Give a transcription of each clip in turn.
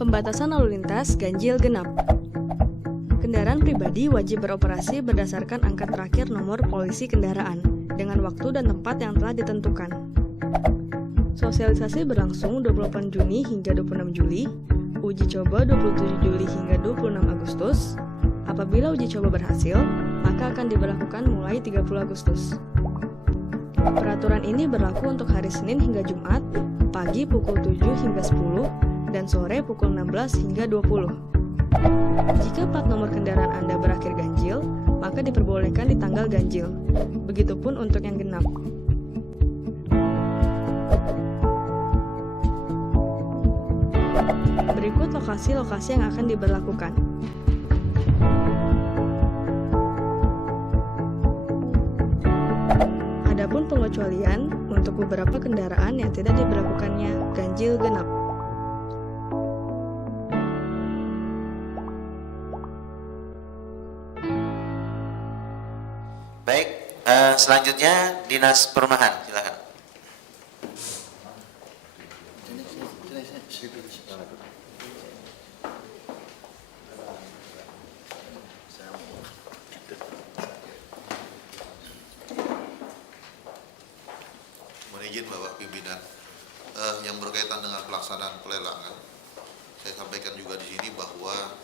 Pembatasan lalu lintas ganjil genap. Kendaraan pribadi wajib beroperasi berdasarkan angka terakhir nomor polisi kendaraan dengan waktu dan tempat yang telah ditentukan. Sosialisasi berlangsung 28 Juni hingga 26 Juli, uji coba 27 Juli hingga 26 Agustus. Apabila uji coba berhasil, maka akan diberlakukan mulai 30 Agustus. Peraturan ini berlaku untuk hari Senin hingga Jumat, pagi pukul 7 hingga 10, dan sore pukul 16 hingga 20. Jika plat nomor kendaraan Anda berakhir ganjil, maka diperbolehkan di tanggal ganjil. Begitupun untuk yang genap. Berikut lokasi-lokasi yang akan diberlakukan. Adapun pengecualian untuk beberapa kendaraan yang tidak diberlakukannya ganjil genap. Baik, selanjutnya Dinas Perumahan, silakan. Mohon izin Bapak Pimpinan, yang berkaitan dengan pelaksanaan pelelangan, saya sampaikan juga di sini bahwa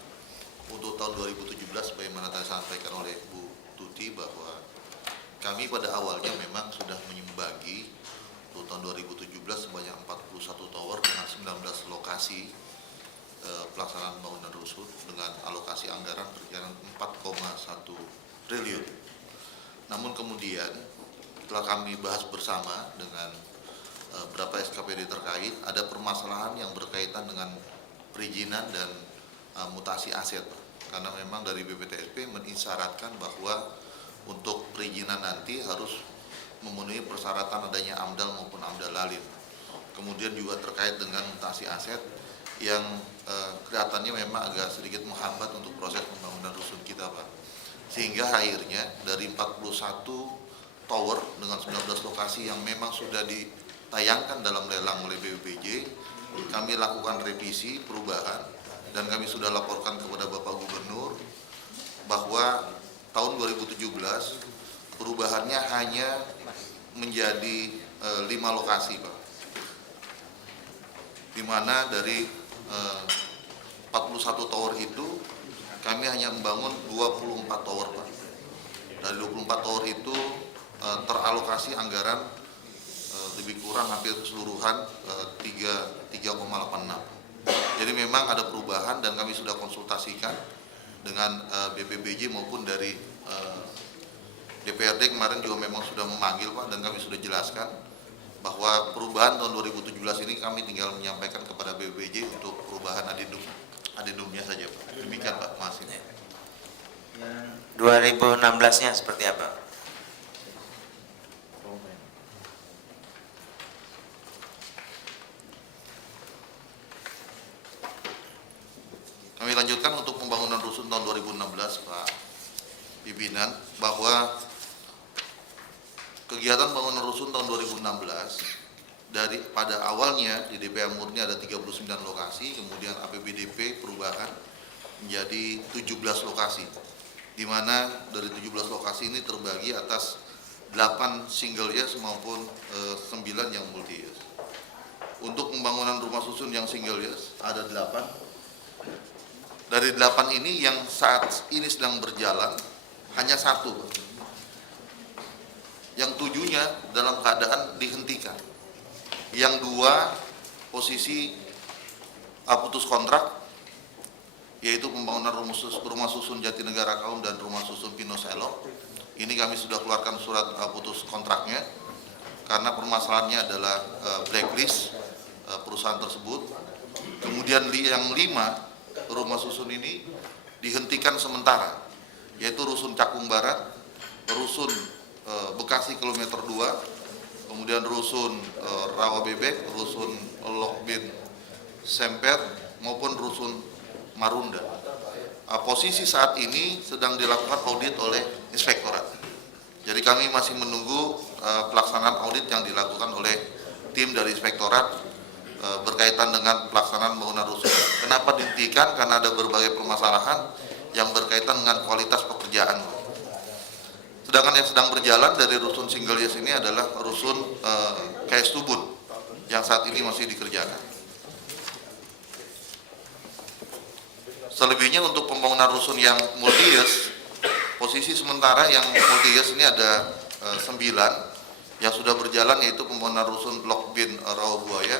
untuk tahun 2017, bagaimana tadi sampaikan oleh Bu Tuti, bahwa kami pada awalnya memang sudah membagi untuk tahun 2017 sebanyak 41 tower dengan 19 lokasi pelaksanaan pembangunan rusun dengan alokasi anggaran berkisar 4,1 triliun. Namun kemudian setelah kami bahas bersama dengan beberapa SKPD terkait, ada permasalahan yang berkaitan dengan perizinan dan mutasi aset, karena memang dari BPTSP mengisyaratkan bahwa untuk perizinan nanti harus memenuhi persyaratan adanya AMDAL maupun AMDAL lalin. Kemudian juga terkait dengan mutasi aset yang kelihatannya memang agak sedikit menghambat untuk proses pembangunan rusun kita, Pak. Sehingga akhirnya dari 41 tower dengan 19 lokasi yang memang sudah ditayangkan dalam lelang oleh BPBJ, kami lakukan revisi perubahan dan kami sudah laporkan kepada Bapak Gubernur bahwa tahun 2017 perubahannya hanya menjadi 5 lokasi, Pak. Di mana dari 41 tower itu kami hanya membangun 24 tower, Pak. Dari 24 tower itu teralokasi anggaran lebih kurang hampir keseluruhan 3,86. Jadi memang ada perubahan dan kami sudah konsultasikan dengan BPBJ maupun dari DPRD kemarin juga memang sudah memanggil, Pak, dan kami sudah jelaskan bahwa perubahan tahun 2017 ini kami tinggal menyampaikan kepada BPBJ untuk perubahan adendumnya saja, Pak. Demikian, Pak. Masih. 2016-nya seperti apa? Kami lanjutkan untuk pembangunan rusun tahun 2016, Pak Pimpinan, bahwa kegiatan pembangunan rusun tahun 2016 dari pada awalnya di DPR murni ada 39 lokasi, kemudian APBDP perubahan menjadi 17 lokasi, di mana dari 17 lokasi ini terbagi atas 8 single use maupun 9 yang multi use. Untuk pembangunan rumah susun yang single use ada 8. Dari 8 ini yang saat ini sedang berjalan hanya 1, yang 7-nya dalam keadaan dihentikan, yang 2 posisi putus kontrak, yaitu pembangunan rumah susun Jatinegara Kaum dan rumah susun Pinus Elok. Ini kami sudah keluarkan surat putus kontraknya karena permasalahannya adalah blacklist perusahaan tersebut. Kemudian yang 5 rumah susun ini dihentikan sementara, yaitu Rusun Cakung Barat, Rusun Bekasi kilometer 2, kemudian Rusun Rawa Bebek, Rusun Lokbin Semper, maupun Rusun Marunda. Posisi saat ini sedang dilakukan audit oleh inspektorat. Jadi kami masih menunggu pelaksanaan audit yang dilakukan oleh tim dari inspektorat berkaitan dengan pelaksanaan pembangunan rusun Kenapa dihentikan? Karena ada berbagai permasalahan yang berkaitan dengan kualitas pekerjaan. Sedangkan yang sedang berjalan dari rusun single use ini adalah rusun KS Tubun yang saat ini masih dikerjakan. Selebihnya untuk pembangunan rusun yang multi use, posisi sementara yang multi use ini ada 9 yang sudah berjalan, yaitu pembangunan rusun Blok Bin Rawabuaya,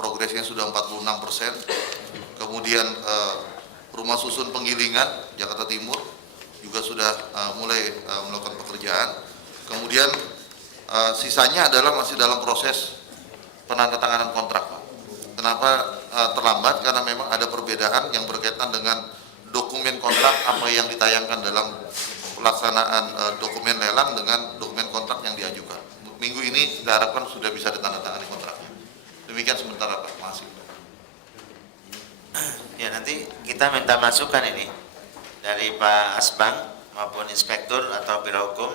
progresnya sudah 46%. Kemudian rumah susun Penggilingan Jakarta Timur juga sudah mulai melakukan pekerjaan. Kemudian sisanya adalah masih dalam proses penandatanganan kontrak, Pak. Kenapa terlambat? Karena memang ada perbedaan yang berkaitan dengan dokumen kontrak apa yang ditayangkan dalam pelaksanaan dokumen lelang dengan dokumen kontrak yang diajukan. Minggu ini kita harapkan sudah bisa ditandatangani kontraknya. Demikian sementara, Pak. Masih. Ya, nanti kita minta masukan ini dari Pak Asbang maupun Inspektur atau Biro Hukum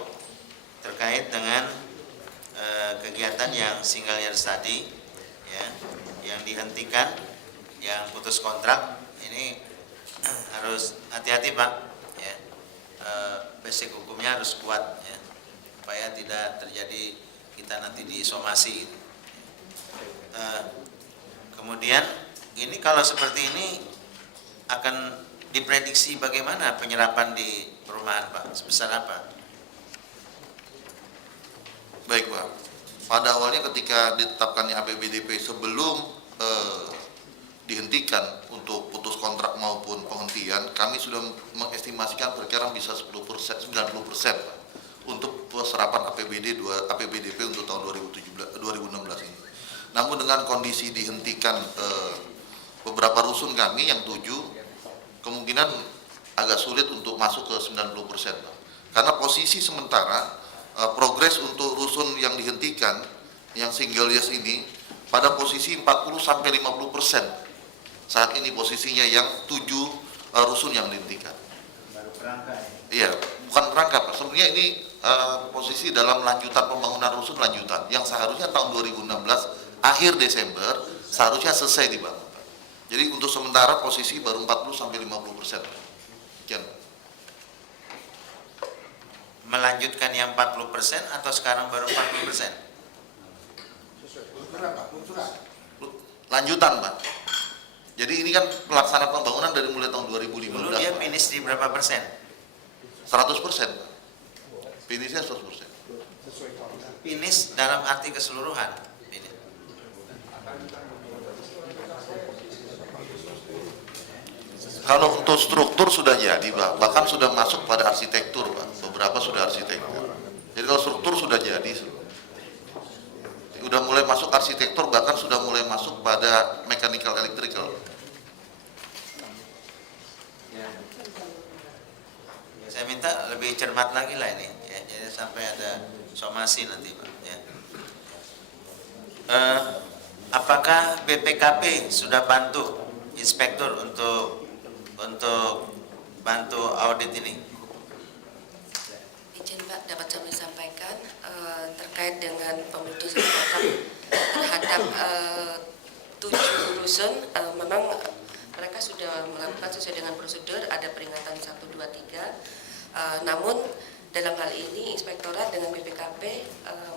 terkait dengan kegiatan yang single years tadi, ya, yang dihentikan, yang putus kontrak. Ini harus hati-hati, Pak. Ya, basic hukumnya harus kuat, ya, supaya tidak terjadi kita nanti disomasi. Kemudian ini kalau seperti ini akan diprediksi bagaimana penyerapan di perumahan, Pak? Sebesar apa? Baik, Pak. Pada awalnya ketika ditetapkannya APBDP sebelum dihentikan untuk putus kontrak maupun penghentian, kami sudah mengestimasikan perkiraan bisa 10%, 90%, Pak, untuk serapan APBDP untuk tahun 2016 ini. Namun dengan kondisi dihentikan beberapa rusun kami yang 7, kemungkinan agak sulit untuk masuk ke 90%, Pak. Karena posisi sementara progres untuk rusun yang dihentikan, yang single use ini, pada posisi 40-50%. Saat ini posisinya yang 7 rusun yang dihentikan. Baru perangkat. Iya, bukan perangkat, Pak. Sebenarnya ini posisi dalam lanjutan pembangunan rusun lanjutan, yang seharusnya tahun 2016, akhir Desember, seharusnya selesai dibangun. Jadi untuk sementara posisi baru 40-50%. Sekian. Melanjutkan yang 40% atau sekarang baru 40%? Lanjutan, Pak. Jadi ini kan pelaksanaan pembangunan dari mulai tahun 2015. Dulu dia finish di berapa persen? 100%, Pak. Finishnya 100%. Finish dalam arti keseluruhan. Ini. Kalau untuk struktur sudah jadi, Pak. Bahkan sudah masuk pada arsitektur, Pak. Beberapa sudah arsitektur. Jadi kalau struktur sudah jadi, sudah mulai masuk arsitektur, bahkan sudah mulai masuk pada mechanical electrical. Ya. Saya minta lebih cermat lagi lah ini, ya, jadi sampai ada somasi nanti, Pak. Ya. Apakah BPKP sudah bantu inspektur untuk bantu audit ini? Izin Pak, dapat kami sampaikan terkait dengan pemutusan kontrak terhadap 7 rusun. Memang mereka sudah melakukan sesuai dengan prosedur, ada peringatan 1, 2, 3. Namun dalam hal ini Inspektorat dengan BPKP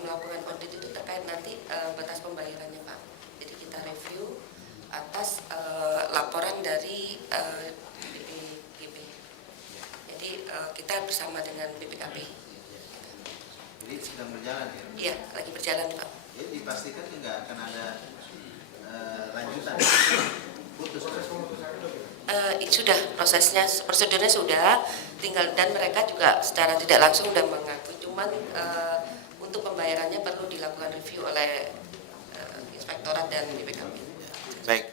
melakukan audit itu terkait nanti batas pembayarannya, Pak. Jadi kita review atas laporan dari BPGP. Jadi kita bersama dengan BPKP. Jadi sedang berjalan, ya? Iya, lagi berjalan, Pak. Jadi dipastikan tidak akan ada lanjutan, putus. Sudah prosesnya, prosedurnya sudah, tinggal dan mereka juga secara tidak langsung sudah mengakui. Cuman untuk pembayarannya perlu dilakukan review oleh Inspektorat dan BPKP. Baik.